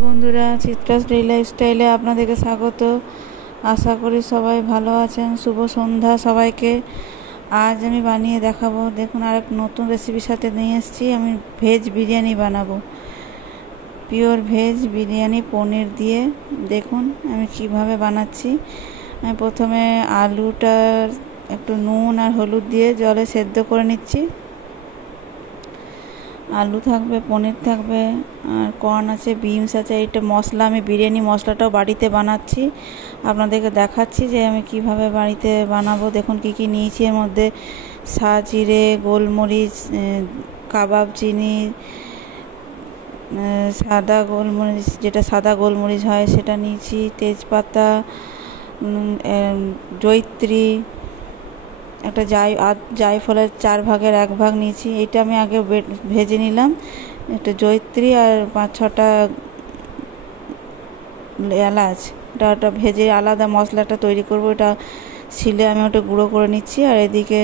বন্ধুরা, চিত্রাস ডেইলি লাইফস্টাইলে আপনাদেরকে স্বাগত। আশা করি সবাই ভালো আছেন। শুভ সন্ধ্যা সবাইকে। আজ আমি বানিয়ে দেখাবো, দেখুন আরেক নতুন রেসিপির সাথে নিয়ে এসেছি। আমি ভেজ বিরিয়ানি বানাবো, পিওর ভেজ বিরিয়ানি পনির দিয়ে। দেখুন আমি কিভাবে বানাচ্ছি। আমি প্রথমে আলুটা একটু নুন আর হলুদ দিয়ে জলে সেদ্ধ করে নিচ্ছি। আলু থাকবে, পনির থাকবে, আর কর্ন আছে, বিনস আছে। এইটা মশলা, আমি বিরিয়ানি মশলাটাও বাড়িতে বানাচ্ছি, আপনাদেরকে দেখাচ্ছি যে আমি কিভাবে বাড়িতে বানাবো। দেখুন কি কি নিয়েছি এর মধ্যে: সাজিরে, গোলমরিচ, কাবাব চিনি, সাদা গোলমরিচ, যেটা সাদা গোলমরিচ হয় সেটা নিয়েছি, তেজপাতা, জয়িত্রী, একটা জায়ফলের 4 ভাগের 1 ভাগ নিয়েছি। এটা আমি আগে ভেজে নিলাম। একটা জয়িত্রী আর 5-6টা এলাচ, ওটা ভেজে আলাদা মশলাটা তৈরি করব। এটা ছিলে আমি ওটা গুঁড়ো করে নিচ্ছি। আর এদিকে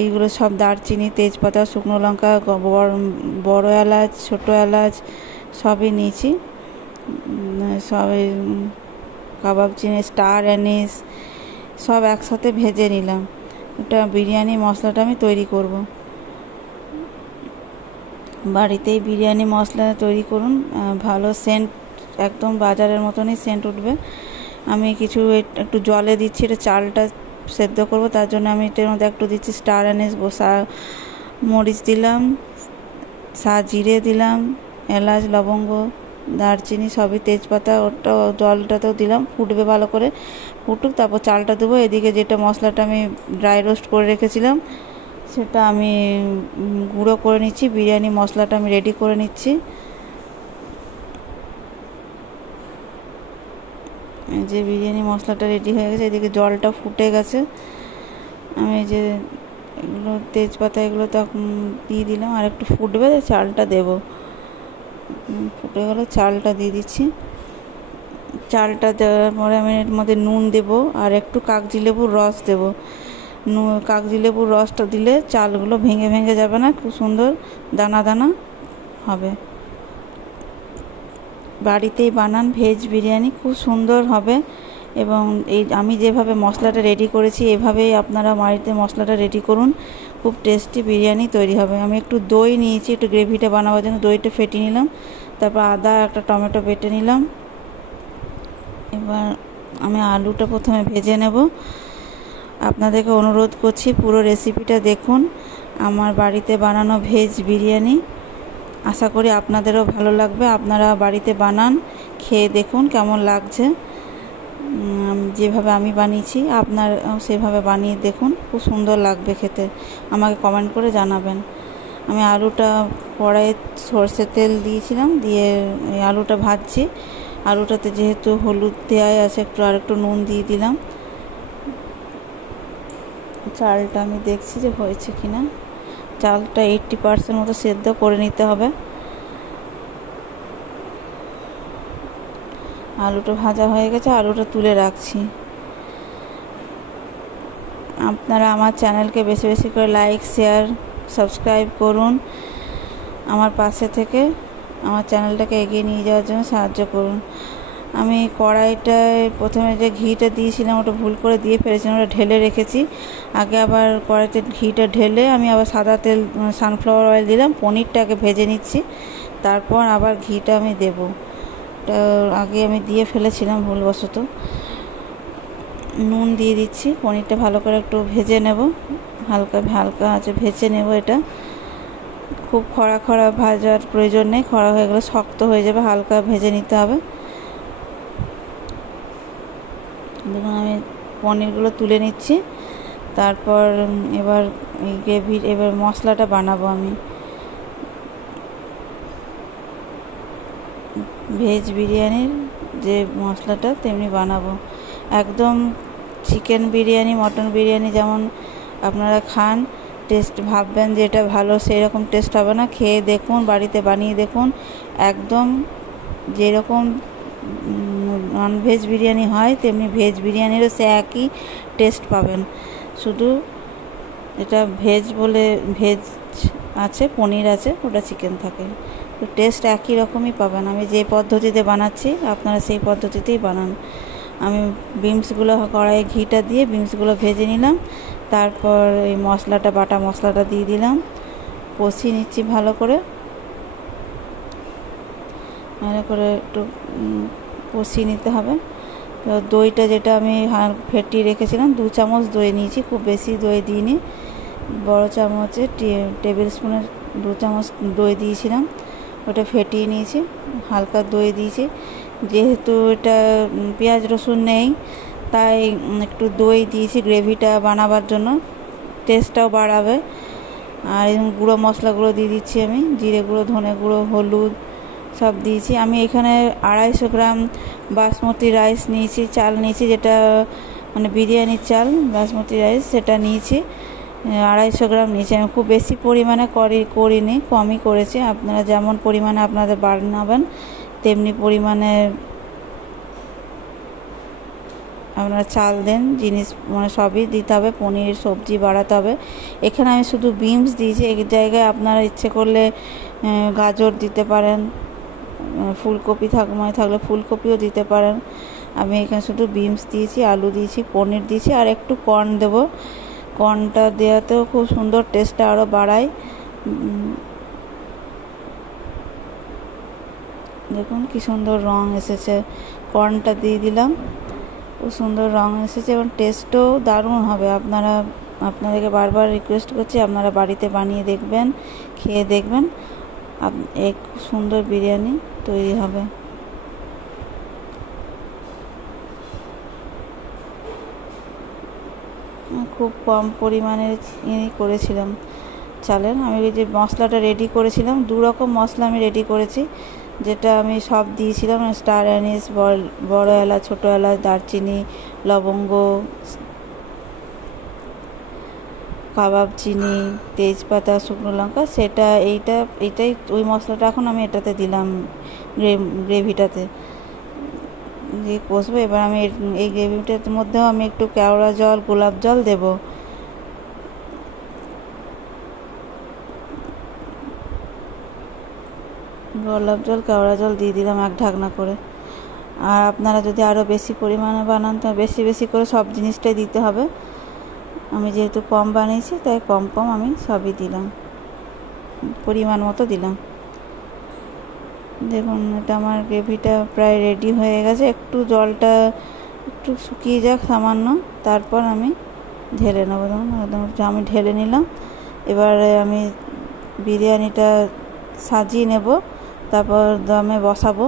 এইগুলো সব দারচিনি, তেজপাতা, শুকনো লঙ্কা, বড় এলাচ, ছোট এলাচ সবই নিয়েছি। সবই কাবাব চিনি, স্টার অ্যানিস সব একসাথে ভেজে নিলাম। এটা বিরিয়ানি মশলাটা আমি তৈরি করব। বাড়িতেই বিরিয়ানি মশলা তৈরি করুন, ভালো সেন্ট, একদম বাজারের মতনই সেন্ট উঠবে। আমি একটু জলে দিচ্ছি, এটা চালটা সেদ্ধ করব, তার জন্য আমি এটার মধ্যে একটু দিচ্ছি স্টার অ্যানিস, মরিচ দিলাম, জিরে দিলাম, এলাচ, লবঙ্গ, দারচিনি সবই, তেজপাতা, ওটা জলটাতেও দিলাম। ফুটবে ভালো করে, ফুটুক, তারপর চালটা দেবো। এদিকে যেটা মশলাটা আমি ড্রাই রোস্ট করে রেখেছিলাম সেটা আমি গুঁড়ো করে নিচ্ছি। বিরিয়ানি মশলাটা আমি রেডি করে নিচ্ছি। যে বিরিয়ানি মশলাটা রেডি হয়ে গেছে, এদিকে জলটা ফুটে গেছে। আমি যে এগুলো তেজপাতা এগুলো তো দিয়ে দিলাম, আর একটু ফুটবে, চালটা দেব। ফুটে গেলে চালটা দিয়ে দিচ্ছি। চালটা দেওয়ার পরে আমি এর মধ্যে নুন দেব আর একটু কাগজি লেবুর রস দেব। কাগজি লেবুর রসটা দিলে চালগুলো ভেঙে ভেঙে যাবে না, খুব সুন্দর দানা দানা হবে। বাড়িতেই বানান ভেজ বিরিয়ানি, খুব সুন্দর হবে। এবং এই আমি যেভাবে মশলাটা রেডি করেছি এভাবেই আপনারা বাড়িতে মশলাটা রেডি করুন, খুব টেস্টি বিরিয়ানি তৈরি হবে। আমি একটু দই নিয়েছি, একটু গ্রেভিটা বানাবার জন্য দইটা ফেটিয়ে নিলাম। তারপর আদা, একটা টমেটো বেটে নিলাম। এবার আমি আলুটা প্রথমে ভেজে নেব। আপনাদেরকে অনুরোধ করছি পুরো রেসিপিটা দেখুন, আমার বাড়িতে বানানো ভেজ বিরিয়ানি। আশা করি আপনাদেরও ভালো লাগবে। আপনারা বাড়িতে বানান, খেয়ে দেখুন কেমন লাগছে। যেভাবে আমি বানিয়েছি আপনার সেভাবে বানিয়ে দেখুন, খুব সুন্দর লাগবে খেতে। আমাকে কমেন্ট করে জানাবেন। আমি আলুটা কড়াইয়ে সরষের তেল দিয়েছিলাম, দিয়ে আলুটা ভাজছি। আলুটাতে যেহেতু হলুদ দেওয়াই আছে, আরেকটু নুন দিয়ে দিলাম। চালটা আমি দেখছি যে হয়েছে কিনা। চালটা 80% মতো সেদ্ধ করে নিতে হবে। আলুটা ভাজা হয়ে গেছে, আলুটা তুলে রাখছি। আপনারা আমার চ্যানেলকে বেশি বেশি করে লাইক, শেয়ার, সাবস্ক্রাইব করুন। আমার পাশে থেকে আমার চ্যানেলটাকে এগিয়ে নিয়ে যাওয়ার জন্য সাহায্য করুন। আমি কড়াইটায় প্রথমে যে ঘিটা দিয়েছিলাম ওটা ভুল করে দিয়ে ফেলেছিলাম, ওটা ঢেলে রেখেছি। আগে আবার কড়াইতে ঘিটা ঢেলে আমি আবার সাদা তেল, সানফ্লাওয়ার অয়েল দিলাম। পনিরটাকে ভেজে নিচ্ছি, তারপর আবার ঘিটা আমি দেব। ওটা আগে আমি দিয়ে ফেলেছিলাম ভুলবশত। নুন দিয়ে দিচ্ছি। পনিরটা ভালো করে একটু ভেজে নেব, হালকা হালকা আছে ভেজে নেব। এটা খুব খড়া খড়া ভাজার প্রয়োজন নেই, খড়া হয়ে গেলে শক্ত হয়ে যাবে, হালকা ভেজে নিতে হবে। দেখুন আমি পনিরগুলো তুলে নিচ্ছি। তারপর এবার এবার মশলাটা বানাবো। আমি ভেজ বিরিয়ানির যে মশলাটা তেমনি বানাবো, একদম চিকেন বিরিয়ানি, মটন বিরিয়ানি যেমন আপনারা খান, টেস্ট ভাববেন যে এটা ভালো, সেই রকম টেস্ট হবে না। খেয়ে দেখুন, বাড়িতে বানিয়ে দেখুন, একদম যেরকম ননভেজ বিরিয়ানি হয় তেমনি ভেজ বিরিয়ানিরও সে একই টেস্ট পাবেন। শুধু এটা ভেজ বলে ভেজ আছে, পনির আছে, ওটা চিকেন থাকে। তো টেস্ট একই রকমই পাবেন। আমি যে পদ্ধতিতে বানাচ্ছি আপনারা সেই পদ্ধতিতেই বানান। আমি বিনসগুলো কড়াইয়ে ঘিটা দিয়ে বিনসগুলো ভেজে নিলাম, তারপর এই মশলাটা, বাটা মশলাটা দিয়ে দিলাম, কষিয়ে নিচ্ছি ভালো করে একটু কষিয়ে নিতে হবে। তো দইটা যেটা আমি ফেটিয়ে রেখেছিলাম 2 চামচ দই নিয়েছি, খুব বেশি দই দিইনি, বড় চামচে টেবিল স্পুনের 2 চামচ দই দিয়েছিলাম, ওটা ফেটিয়ে নিয়েছি, হালকা দই দিয়েছি। যেহেতু এটা পেঁয়াজ রসুন নেই তাই একটু দই দিয়েছি গ্রেভিটা বানাবার জন্য, টেস্টটাও বাড়াবে। আর গুঁড়ো মশলাগুলো দিয়ে দিচ্ছি আমি, জিরে গুঁড়ো, ধনে গুঁড়ো, হলুদ সব দিয়েছি। আমি এখানে 250 গ্রাম বাসমতি রাইস নিয়েছি, চাল নিয়েছি, যেটা মানে বিরিয়ানির চাল বাসমতি রাইস, সেটা নিয়েছি 250 গ্রাম নিয়েছি। আমি খুব বেশি পরিমাণে করিনি, কমই করেছি। আপনারা যেমন পরিমাণে আপনাদের বানাবেন তেমনি পরিমাণে আপনারা চাল দেন, জিনিস মানে সবই দিতে হবে, পনির সবজি বাড়াতে হবে। এখানে আমি শুধু বিনস দিয়েছি, এই জায়গায় আপনারা ইচ্ছে করলে গাজর দিতে পারেন, ফুলকপি থাকলে ফুলকপিও দিতে পারেন। আমি এখানে শুধু বিনস দিয়েছি, আলু দিয়েছি, পনির দিয়েছি, আর একটু কর্ন দেবো। কর্নটা দেওয়াতেও খুব সুন্দর টেস্টটা আরও বাড়ায়। দেখুন কি সুন্দর রং এসেছে, কর্নটা দিয়ে দিলাম, খুব সুন্দর রং এসেছে এবং টেস্টও দারুণ হবে। আপনাদেরকে বারবার রিকোয়েস্ট করছি, আপনারা বাড়িতে বানিয়ে দেখবেন, খেয়ে দেখবেন, এক সুন্দর বিরিয়ানি তৈরি হবে। খুব কম পরিমাণে করেছিলাম চালের। আমি যে মশলাটা রেডি করেছিলাম, 2 রকম মশলা আমি রেডি করেছি, যেটা আমি সব দিয়েছিলাম, স্টার অ্যানিস, বড় এলাচ, ছোটো এলাচ, দারচিনি, লবঙ্গ, কাবাব চিনি, তেজপাতা, শুকনো লঙ্কা, এইটাই ওই মশলাটা এখন আমি এটাতে দিলাম, গ্রেভিটাতে দিয়ে কষবো। এবার আমি এই গ্রেভিটার মধ্যেও আমি একটু কেওড়া জল, গোলাপ জল দেবো। গোলাপ জল, কেওড়া জল দিয়ে দিলাম 1 ঢাকনা করে। আর আপনারা যদি আরও বেশি পরিমাণে বানান তো বেশি বেশি করে সব জিনিসটাই দিতে হবে। আমি যেহেতু কম বানিয়েছি তাই কম আমি সবই দিলাম, পরিমাণ মতো দিলাম। দেখুন এটা আমার গ্রেভিটা প্রায় রেডি হয়ে গেছে, একটু জলটা একটু শুকিয়ে যাক সামান্য, তারপর আমি ঢেলে নেবো। দেখুন একদম আমি ঢেলে নিলাম। এবারে আমি বিরিয়ানিটা সাজিয়ে নেব, তারপর দমে বসাবো।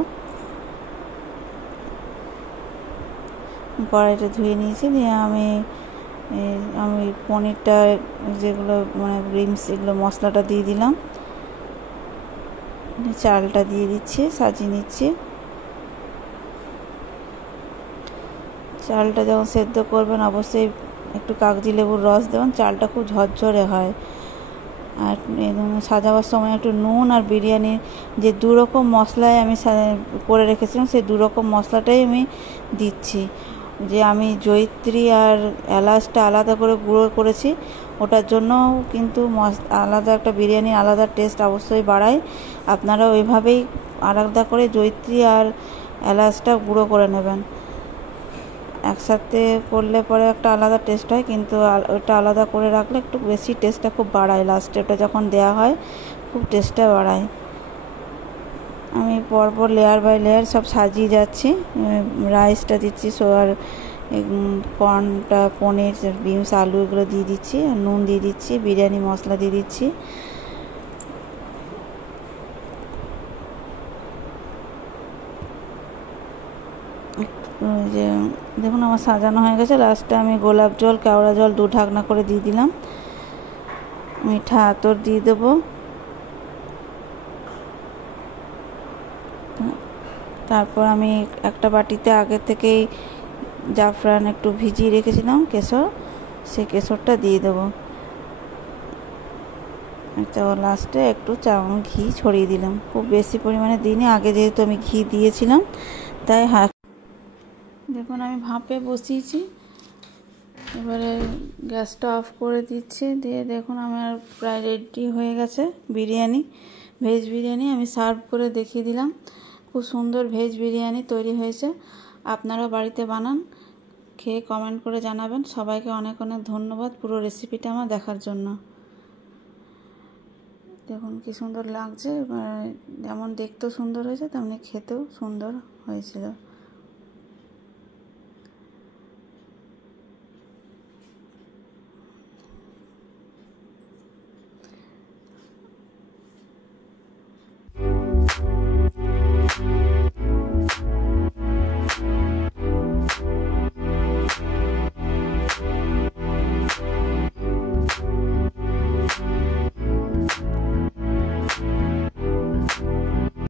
কড়াইটা ধুয়ে নিয়েছি, দিয়ে আমি পনিরটা যেগুলো মানে গ্রিনস, এগুলো মশলাটা দিয়ে দিলাম, চালটা দিয়ে দিচ্ছি, সাজিয়ে নিচ্ছি। চালটা যখন সেদ্ধ করবেন অবশ্যই একটু কাগজি লেবুর রস দেবেন, চালটা খুব ঝরঝরে হয়। আর সাজাবার সময় একটু নুন আর বিরিয়ানির যে 2 রকম মশলায় আমি করে রেখেছিলাম, সেই 2 রকম মশলাটাই আমি দিচ্ছি। যে আমি জয়িত্রী আর এলাচটা আলাদা করে গুঁড়ো করেছি, ওটার জন্য কিন্তু আলাদা একটা বিরিয়ানির আলাদা টেস্ট অবশ্যই বাড়ায়। আপনারা ওইভাবেই আলাদা করে জয়িত্রী আর এলাচটা গুঁড়ো করে নেবেন, একসাথে করলে পরে একটা আলাদা টেস্ট হয়, কিন্তু ওটা আলাদা করে রাখলে একটু বেশি টেস্টটা খুব বাড়ায়, লাস্টে ওটা যখন দেওয়া হয় খুব টেস্টটা বাড়ায়। আমি পরপর লেয়ার বাই লেয়ার সব সাজিয়ে যাচ্ছি, রাইসটা দিচ্ছি, আর কর্নটা, পনির, বিনস, আলু এগুলো দিয়ে দিচ্ছি, আর নুন দিয়ে দিচ্ছি, বিরিয়ানি মশলা দিয়ে দিচ্ছি। যে দেখুন আমার সাজানো হয়ে গেছে, লাস্টে আমি গোলাপ জল, কেওড়া জল 2 ঢাকনা করে দিয়ে দিলাম, মিঠা আতর দিয়ে দেবো। তারপর আমি একটা বাটিতে আগে থেকেই জাফরান একটু ভিজিয়ে রেখেছিলাম, কেশর, সেই কেশরটা দিয়ে দেবো। তো লাস্টে একটু ঘি ছড়িয়ে দিলাম, খুব বেশি পরিমাণে দিইনি, আগে যেহেতু আমি ঘি দিয়েছিলাম তাই। দেখুন আমি ভাপে বসিয়েছি, এবারে গ্যাসটা অফ করে দিচ্ছি, দিয়ে দেখুন আমার প্রায় রেডি হয়ে গেছে বিরিয়ানি। ভেজ বিরিয়ানি আমি সার্ভ করে দেখিয়ে দিলাম। খুব সুন্দর ভেজ বিরিয়ানি তৈরি হয়েছে। আপনারা বাড়িতে বানান, খেয়ে কমেন্ট করে জানাবেন। সবাইকে অনেক অনেক ধন্যবাদ পুরো রেসিপিটা আমার দেখার জন্য। দেখুন কি সুন্দর লাগছে, যেমন দেখতেও সুন্দর হয়েছে তেমনি খেতেও সুন্দর হয়েছিল।